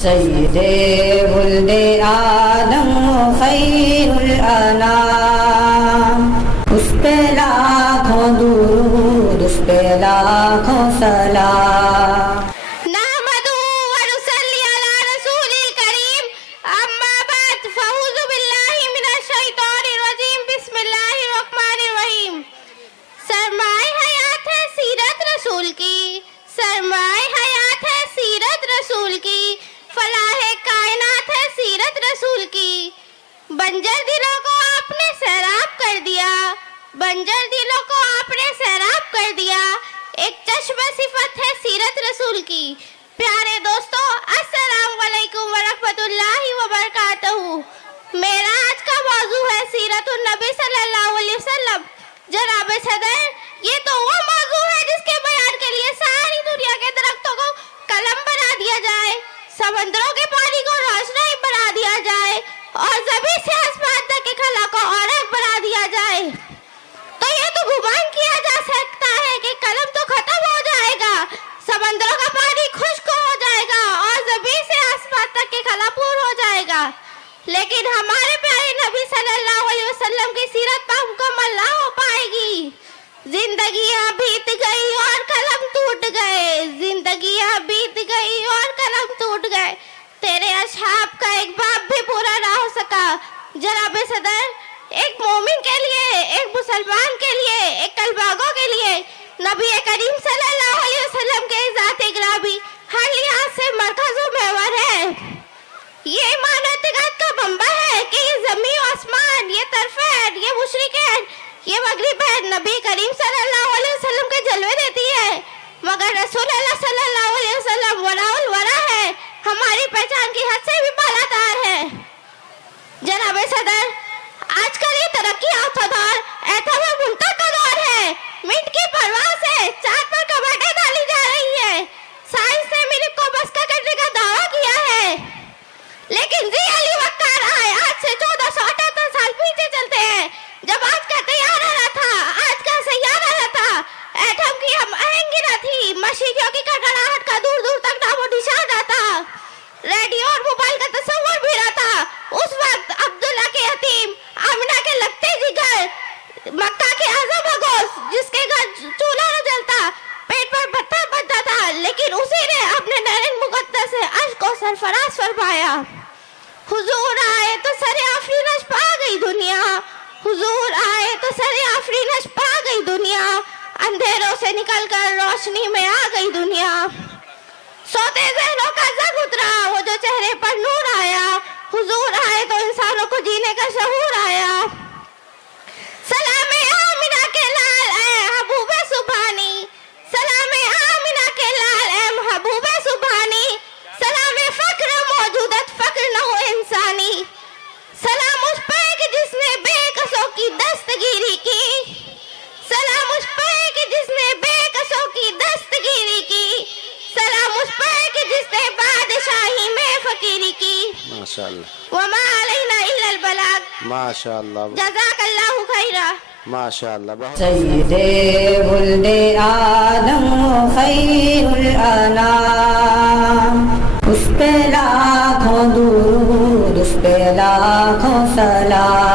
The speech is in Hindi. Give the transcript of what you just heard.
सय्यदे वुल्दे आदम खैरुल अनाम, उस पे लाखों दुरूद, उस पे लाखों सलाम। बंजर दिलों को आपने सैराब कर दिया, बंजर दिलों को आपने सैराब कर दिया। एक चश्मा सिफत है सीरत रसूल की। प्यारे दोस्तों, अस्सलाम वालेकुम व रहमतुल्लाहि व बरकातहू। मेरा आज का मौजू है सीरतुन नबी सल्लल्लाहु अलैहि वसल्लम। जनाब सदर, ये तो वो मौजू है जिसके बयान के लिए सारी दुनिया के दरख्तों को कलम बना दिया जाए, समंदरों के पानी को रोशनाई बना दिया जाए और ज़मीन से आसमान तक के खला को औरत बना दिया जाए। तो ये तो गुमान किया जा सकता है कि कलम तो खत्म हो जाएगा, समंदरों का पानी खुश्क हो जाएगा और ज़मीन से आसमान तक के खला पूर्ण हो जाएगा, लेकिन हमारे प्यारे नबी सल्लल्लाहु अलैहि वसल्लम की सीरत मुकम्मल ना हो पाएगी। जिंदगियां बीत गई और कलम टूट गए, जिंदगियां बीत गई और कलम टूट गए। तेरे असहाब का एक बाप भी पूरा ना हो सका। जनाब सदर, एक मोमिन के लिए, एक मुसलमान के लिए, एक कलबागों के लिए नबी करीम सल्लल्लाहु अलैहि वसल्लम के ज़ात-ए गिरामी हर लिहाज से मरकज़ व महवर है। ये मानवतागत का बंबा है कि ये ज़मीन आसमान, ये तरफ़ैन, ये मुशरिक़ैन, ये मगरिबैन नबी करीम सल्लल्लाहु अलैहि वसल्लम के जलवे देती है, मगर रसूलुल्लाह सल्लल्लाहु अलैहि वसल्लम वराउल वरा है, हमारी पहचान की हद से भी बालातर है। जनाब सदर, आजकल ये तरक्की याफ्ता दौर ऐसा में मुल्तक का दौर है। मिनट की परवाह से चांद पर कमाटें डाली जा रही है। साइंस ने मिनट को बस्का करने का दावा किया है, लेकिन जी अली वक्कार आए आज से 1478 साल पीछे चलते हैं, जब आज का तैयारा न था, आज का सैयारा न था, एटम की हम अहंगी न थी, मशीनियों की कड़कड़ाहट का दूर दूर तक नामो निशान न था, रेडियो और मोबाइल का तस्वुर भी न था। उस वक्त अब्दुल्ला के यतीम, आमिना के लगते जिगर, मक्का के आज़म अगोस, जिसके घर चूल्हा न जलता, पेट पर पत्थर बनता था, लेकिन उसी ने अपने नैन मुक़द्दस से अश्क को सरफराज फरमाया। हुजूर आए तो सरे आफरीनश पा गई दुनिया, हुजूर आए तो सरे आफरीनश पा गई दुनिया, अंधेरों से निकलकर रोशनी में आ गई दुनिया। सोते ज़हनों का ज़ंग उतरा, वो जो चेहरे पर नूर आया, हुजूर आए तो इंसानों को जीने का शऊर आया। सलाम आमिना के लाल ऐ महबूबे सुभानी, सलाम आमिना के लाल ऐ महबूबे सुभानी, सलाम फ़क्र मौजूदत फ़क्र न हो इंसानी, सलाम उस पे कि जिसने बेकसों की दस्तगीरी की, सलाम उस पे कि जिसने बेकसों की दस्तगीरी की, सलाम उस पे कि जिसने बादशाही में फकीरी की। माशाअल्लाह। वमा अलैना इल्लल बलाग। माशाअल्लाह। जज़ाकल्लाहु खैरा। माशाअल्लाह। सय्यदे वुल्दे आदम खैरुल अनाम, उस पे लाखों दुरूद, उस पे लाखों सलाम।